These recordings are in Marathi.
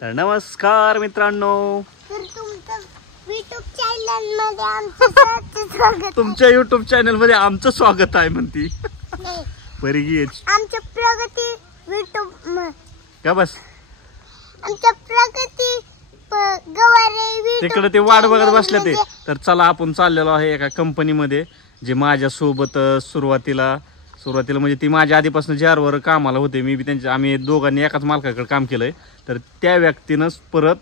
तर नमस्कार मित्रांनो, तुमच्या युट्यूब चॅनल मध्ये आमचं स्वागत आहे म्हणती परीगी आमच्या प्रगती युट्यूब का बस आमच्या प्रगती गवारे तिकडे ते वाट बघत बसले ते. तर चला आपण चाललेलो आहे एका कंपनी मध्ये जे माझ्या सोबत सुरुवातीला म्हणजे ती माझ्या आधीपासून जारवर कामाला होते. मी बी त्यांच्या आम्ही दोघांनी एकाच मालकाकडे काम केलंय. तर त्या व्यक्तीनं परत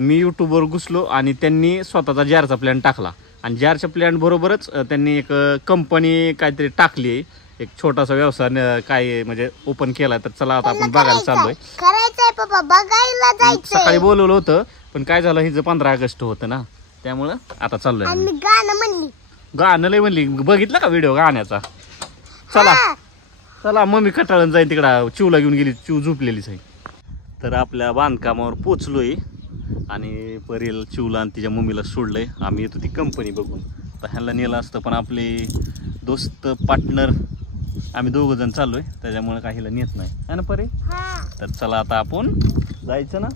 मी यूट्यूबवर घुसलो आणि त्यांनी स्वतःचा जारचा प्लॅन टाकला आणि जारच्या प्लॅन बरोबरच त्यांनी एक कंपनी काहीतरी टाकली आहे, एक छोटासा व्यवसाय काय म्हणजे ओपन केला. तर चला आता आपण बघायला चाललोय. करायचंय पप्पा, बघायला जायचंय. सकाळी बोलवलं होतं पण काय झालं, हिचं 15 ऑगस्ट होतं ना, त्यामुळं आता चाललोय. आणि गाणं म्हणली, गाणं लय म्हणली. बघितलं का व्हिडिओ गाण्याचा? चला चला, मम्मी कटाळून जाईल तिकडं, चिवला घेऊन गेली, चिव झोपलेलीच आहे. तर आपल्या बांधकामावर पोचलोय आणि परील चिवला आणि तिच्या मम्मीला सोडलंय. आम्ही येतो ती कंपनी बघून. तर ह्याला नेलं असतं पण आपले दोस्त पार्टनर आम्ही दोघं जण चाललोय, त्याच्यामुळे काहीला नेत नाही है ना परी. तर चला आता आपण जायचं ना.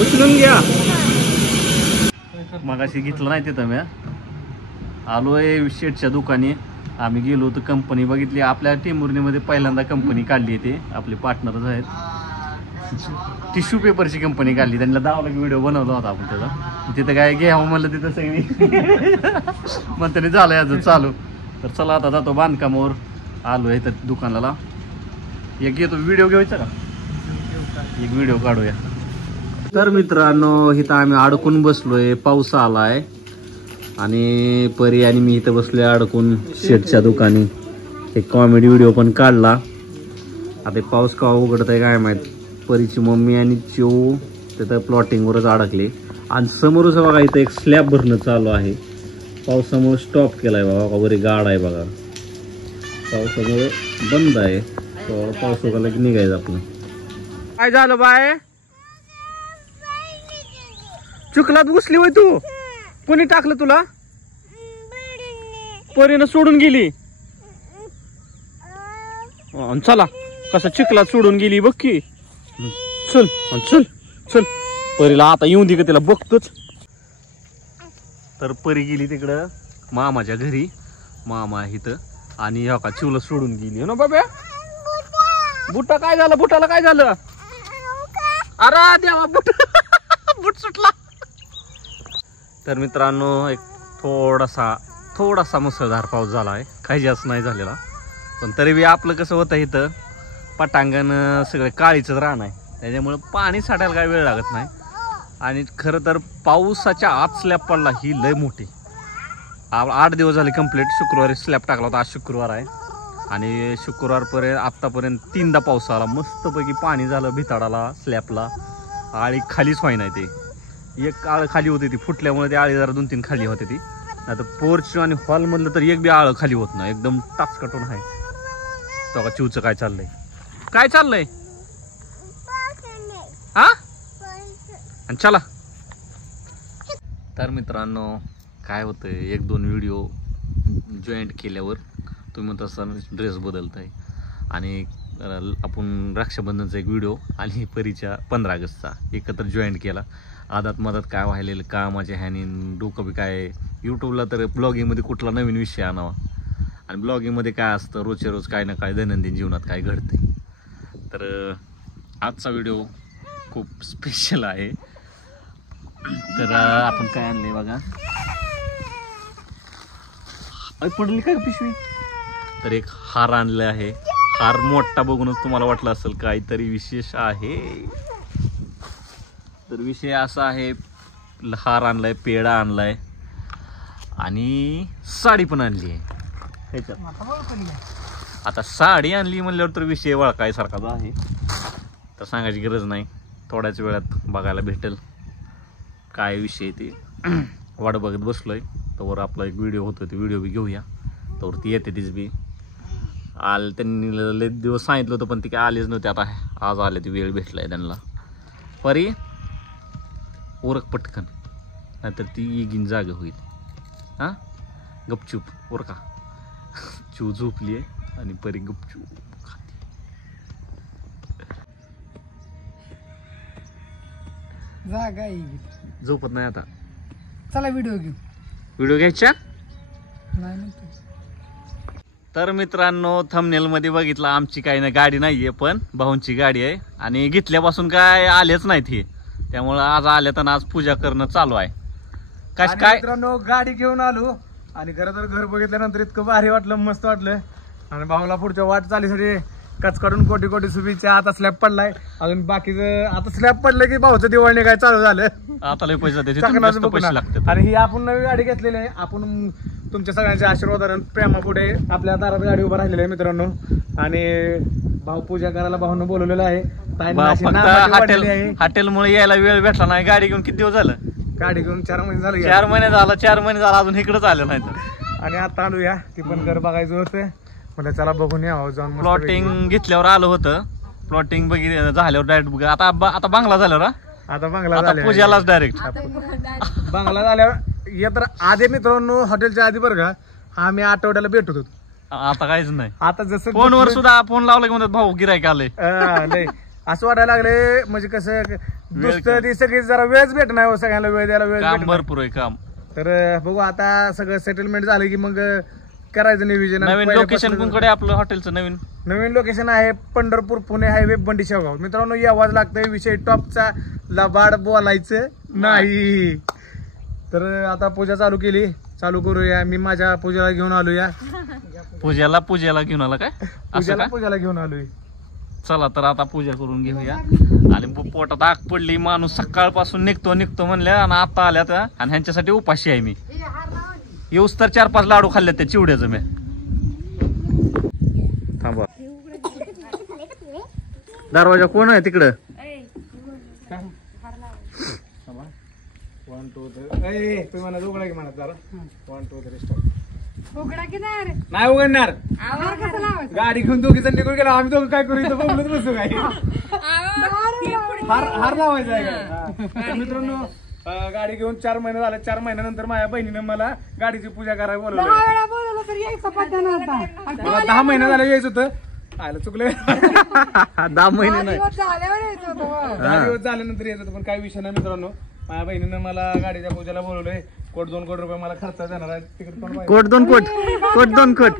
उचलून घ्या. मगाशी घेतलं नाही तिथं मी आलोय शेटच्या दुकानी. आम्ही गेलो होतो, कंपनी बघितली. आपल्या टेंभुर्णीमध्ये पहिल्यांदा कंपनी काढली आहे, ते आपले पार्टनरच आहेत. टिश्यू पेपरची कंपनी काढली. त्यांना दावला व्हिडिओ बनवला होता आपण त्याचा. तिथं काय घ्यावं म्हणलं तिथं सगळी मग त्याने झालं याचं चालू. तर चला आता जातो बांधकामावर. आलो आहे तर दुकानाला. एक येतो व्हिडिओ घ्यायचा का, एक व्हिडिओ काढूया. तर मित्रांनो, इथं आम्ही अडकून बसलोय. पाऊस आलाय आणि परी आणि मी इथं बसलोय अडकून शेटच्या दुकानी. एक कॉमेडी व्हिडिओ पण काढला. आता पाऊस का उघडत आहे काय माहित. परीची मम्मी आणि चिव तिथं प्लॉटिंगवरच अडकले आणि समोरच बघा इथं एक स्लॅब भरणं चालू आहे. पावसामुळे स्टॉप केलाय बाबा, वरी गाड आहे बघा. पावसामुळे बंद आहे. पाऊस उघडला की निघायचं आपलं. काय झालं बाय? चुकलात घुसली होय तू? कोणी टाकलं तुला? परीनं सोडून गेली. चला कसं चिखलात सोडून गेली बघ की. चल चल चल, परीला आता येऊन दे का, तिला बघतोच. तर परी गेली तिकडं मामाच्या घरी. मामा इथं आणि ह्या का चिवला सोडून गेली ना बाबा. बुटा काय झालं? बुटाला काय झालं? अरे देवा, बुट सुटला. तर मित्रांनो, एक थोडासा मुसळधार पाऊस झाला आहे, काही जास्त नाही झालेला. पण तरी बी आपलं कसं होतं, इथं पटांगण सगळं काळीच रान आहे, त्याच्यामुळे पाणी साठायला काही वेळ लागत नाही. आणि खरं तर पावसाच्या आत स्लॅब पडला ही लय मोठी. 8 दिवस झाले कंप्लीट. शुक्रवारी स्लॅब टाकला होता, आज शुक्रवार आहे आणि शुक्रवारपर्यंत आत्तापर्यंत 3दा पाऊस आला. मस्तपैकी पाणी झालं भिताडाला, स्लॅबला. आळी खालीच व्हाय नाही. ते एक आळ खाली होती, ती फुटल्यामुळे ती आळी जरा 2-3 खाली होती. ती आता पोर्च आणि हॉल म्हणलं तर एक बी आळ खाली होत नाही, एकदम टाच कटून आहे. तो का चिवचं काय चाललंय? काय चाललंय हा? आणि चला. तर मित्रांनो, काय होतंय, 1-2 व्हिडिओ जॉईंट केल्यावर तुम्ही म्हणत असताना ड्रेस बदलताय आणि आपण रक्षाबंधनचा एक व्हिडिओ आणि परीच्या 15 ऑगस्टचा एकत्र जॉईंट केला. आदात मधात काय व्हायलेलं कामाच्या ह्यानी डोकं बी काय. यूट्यूबला तर ब्लॉगिंगमध्ये कुठला नवीन विषय आणावा आणि ब्लॉगिंगमध्ये काय असतं, रोजच्या रोज काय ना काय दैनंदिन जीवनात काय घडते. तर आजचा व्हिडिओ खूप स्पेशल आहे. तर आपण काय आणलंय बघा. पडली काय पिशवी? तर एक हार आणलं आहे. हार मोठा बघूनच तुम्हाला वाटलं असेल काहीतरी विशेष आहे. तर विषय असा आहे, हार आणलाय, पेढा आणलाय आणि साडी पण आणली आहे. आता साडी आणली म्हणल्यावर तर विषय वळखायसारखाच आहे, तर सांगायची गरज नाही. थोड्याच वेळात बघायला भेटेल काय विषय ते. वाट बघत बसलोय. तर आपला एक व्हिडिओ होतो, ते व्हिडिओ बी घेऊया. तर ती येते तीच बी आले त्यांनी लय दिवस सांगितलं होतं पण ते काय आलेच नव्हते. आता आज आले, ती वेळ भेटलाय त्यांना. परी ओरक पटकन, नाहीतर ती येगीन जागा होईल. हा गपचूप ओरका. चिव झोपली आहे आणि परी गपचूप खाते. जागा झोपत नाही आता. चला व्हिडिओ घेऊ. व्हिडिओ घ्यायच्या. नाही तर मित्रांनो, थंबनेल मध्ये बघितलं आमची काही ना गाडी नाहीये, पण भाऊंची गाडी आहे आणि घेतल्यापासून काय आलेच नाहीत हे. त्यामुळं आज आले तर आज पूजा करणं चालू आहे. काय मित्रांनो, गाडी घेऊन आलो आणि खरं तर घर बघितल्यानंतर इतकं भारी वाटलं, मस्त वाटलं. आणि भाऊला पुढच्या वाटचालीसाठी कच काढून कोटी कोटी शुभेच्छा. आता स्लॅब पडलाय, अजून बाकीचं आता स्लॅब पडलं की भाऊचं दिवाळी काय चालू झालं. आता लय पैसे चकनाचं बघू पैसे ना. लागतात. आणि ही आपण नवी गाडी घेतलेली आहे. आपण तुमच्या सगळ्यांच्या आशीर्वादाने प्रेमापुढे आपल्या दारात गाडी उभा राहिलेली आहे मित्रांनो. आणि भाऊ पूजा करायला भाऊनं बोलवलेलं आहे. ताईंना अशी नामाची वाढलेली आहे. हॉटेलमुळे यायला वेळ भेटला नाही. गाडी घेऊन किती दिवस झालं? गाडी घेऊन 4 महिने झाले. 4 महिने झाला. 4 महिने झाला अजून इकडेच आलं नाही तर. आणि आता आलूया, ती पण घर बघायचं होतं. म्हणजे चला बघून यावं जाऊन. प्लॉटिंग घेतल्यावर आलं होतं. प्लॉटिंग बघितलं झाल्यावर डायरेक्ट बघ. आता बांगला झाल्यावर आता बंगला आता झाला. पूजालाच डायरेक्ट. बंगला झाल्यावर ये तर आधी मित्रांनो हॉटेलच्या आधी बरं का आम्ही आठवड्याला भेटत होतो. आता काहीच नाही. आता जसं फोनवर सुद्धा फोन लावला की म्हणतात भाऊ गिरायक आलंय. लय असं वाटायला लागले. म्हणजे कसं दुसरं ती सगळी जरा वेळच भेट नाही, सगळ्यांना वेळ द्यायला वेळ काम भेटत भरपूर आहे काम. नाही. तर बघू आता सगळं सेटलमेंट झालं की मग करायचं नियोजन. नवीन लोकेशन कोणकडे आपलं हॉटेलचं नवीन लोकेशन आहे पंढरपूर पुणे हायवे बंडी शेवगाव. मित्रांनो यावाज लागतंय, विषय टॉपचा, लबाड बोलायचं नाही. तर आता पूजा चालू करूया. मी माझ्या पूजेला घेऊन आलोया. पूजेला घेऊन आला काय? असं काय? पूजाला घेऊन आलोय. चला तर आता पूजा करून घेऊया. आणि पोटात आग पडली, माणूस सकाळपासून निघतो म्हणल्या आणि आता आल्यात. आणि ह्यांच्यासाठी उपाशी आहे मी. येऊस तर 4-5 लाडू खाल्ले त्या चिवड्याचं मी. थांबा, दरवाजा कोण आहे तिकडं? 1 2 3 तुम्ही मला उघडा की म्हणत जरा. 1 2 3 स्टार्ट. उघडा की नाही उघडणार. गाडी घेऊन दोघी जण निघून गेला. आम्ही दोघं काय करू इथं बोलत बसू काय? हार लावायचा आहे का? मित्रांनो गाडी घेऊन 4 महिने झाले. 4 महिन्यानंतर माझ्या बहिणीनं मला गाडीची पूजा करायला बोलवलं. 10 महिने झाले यायचं होतं. आयला चुकलं. 10 महिने नाही, 10 दिवस झाल्यानंतर येत होतं. पण काही विषय नाही मित्रांनो. माझ्या बहिणीनं मला गाडीच्या पूजेला बोलवलंय. 1.2 कोटी रुपये मला खर्च जाणार आहे. तिकडे कोण कोट 2 कोट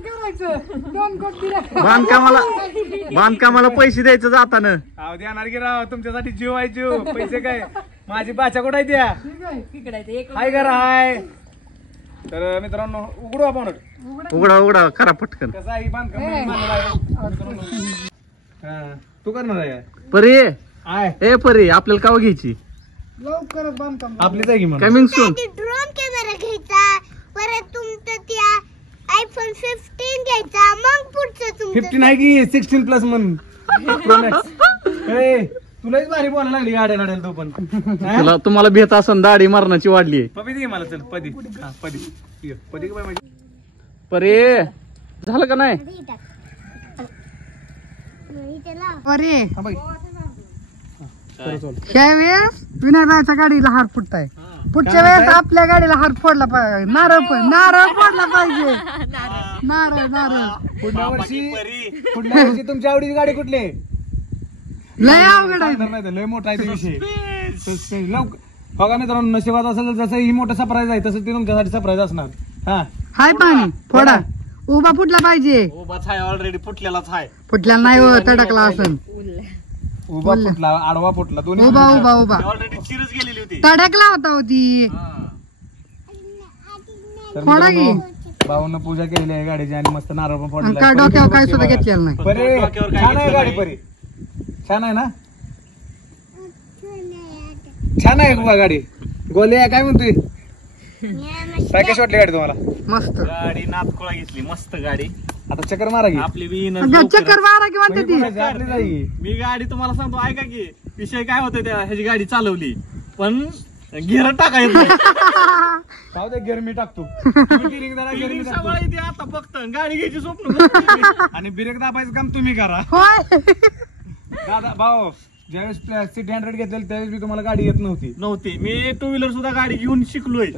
बांधकामाला पैसे द्यायचं जाताना. अहो देणार की राव, तुमच्यासाठी जीव आहे जीव. पैसे काय माझी बाचा कुठे द्या. हाय करा हाय. तर मित्रांनो उघडू आपण. उघडा करा पटकन. कसं आहे बांधकाम. तू करणार आहे परी? आय ए परी, आपल्याला काव घ्यायची? लवकरच बांधकाम. आपलीच आहे की म्हणून. Coming soon. ड्रोन कॅमेरा घ्यायचा, परत तुमचं त्या आयफोन 15 घ्यायचा, मग पुढचं तुमचं 15 आहे की 16 प्लस म्हणून Pro Max. तुलाच भारी बोलायला लागली गाड्या तू पण. तुम्हाला भेट असं दाढी मारण्याची वाढली. पदी दे मला. चल पदी. पदी परी झालं का नाही? अरे ह्या वेळेस विनायकरावच्या गाडीला हार फुटताय. पुढच्या वेळेस आपल्या गाडीला हार फोडला पाहिजे. नारळ फोडला पाहिजे. नारळ पुढल्या वर्षी तुमच्या आवडीची गाडी कुठली? लय अवघड आहे. नाही लय मोठा आहे विषय. बघा मित्रांनो, नशिबात असेल जसं ही मोठं सरप्राईज आहे तसं ते तुमच्यासाठी सरप्राईज असणार. हाय पाणी फोडा. उभा फुटला पाहिजे. उभाच आहे, ऑलरेडी फुटलेलाच आहे. फुटल्याला नाही हो, तडकला असन. उभा फुटला, आडवा फुटला, दोन्ही उभा ऑलरेडी चिरच गेलेली होती. तडकला होता होती. तर फोडा की. भाऊनं पूजा केलेली आहे गाडीची आणि मस्त नारळ पण फोडला. काय डोक्यावर काय सुद्धा घेतलेलं नाही. परे छान आहे गाडी. परी छान आहे ना? छान आहे बघा गाडी. गोल्या काय म्हणतोय? काय कशी वाटली गाडी तुम्हाला? मस्त गाडी नातकुळा घेतली, मस्त गाडी. आता चक्कर मारा की. आपली बी चक्कर मारा की म्हणते ती. आपली जाई. मी गाडी तुम्हाला सांगतो ऐका की, विषय काय होता, त्या ह्याची गाडी चालवली पण गिअर टाका येत नाही. जाऊ दे गेअर मी टाकतो तुम्ही steering दाबा, gear मी टाकतो. सवाल येते आता फक्त गाडी घ्यायची स्वप्न बघतोय. आणि ब्रेक दाबायचं काम तुम्ही करा. होय दादा भाऊ ज्यावेळेस सिटी 100 घेतलेली त्यावेळेस मी तुम्हाला गाडी येत नव्हती. मी टू व्हीलर सुद्धा गाडी घेऊन शिकलोय.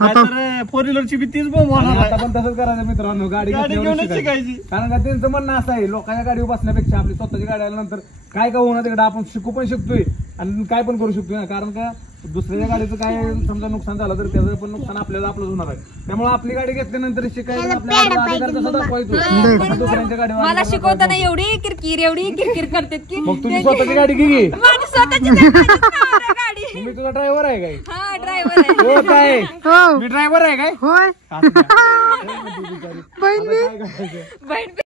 नाहीतर फोर व्हीलरची बी तीच बोंब आणि होणार आता आहे. पण तसंच करायचं मित्रांनो, गाडी गाडी घेतल्यावर घेऊनच शिकायची. शिकायची. कारण का त्यांचं म्हणणं असं आहे, लोकांच्या गाडीवर बसण्यापेक्षा आपली स्वतःची गाडी आल्यानंतर काय का होणार तिकडे आपण शिकू पण शकतोय आणि काय पण करू शकतोय ना. कारण का दुसऱ्याच्या गाडीचं काय समजा नुकसान झालं तर त्याचं पण नुकसान आपल्याला आपलंच होणार आहे. त्यामुळे आपली गाडी घेतल्यानंतर शिकायचं आपल्याला अधिकार कसा दाखवायचो दुसऱ्यांच्या गाडीवर. मला शिकवताना एवढी किरकिर करतात की मग तुझी स्वतःची गाडी घे. माझी स्वतःची गाडी. तुम्ही तुझा ड्रायव्हर आहे काय? हा ड्रायव्हर आहे. हो काय हो मी ड्रायव्हर आहे काय? होय असं काय? बहिणी आता काय करायचं? बहीण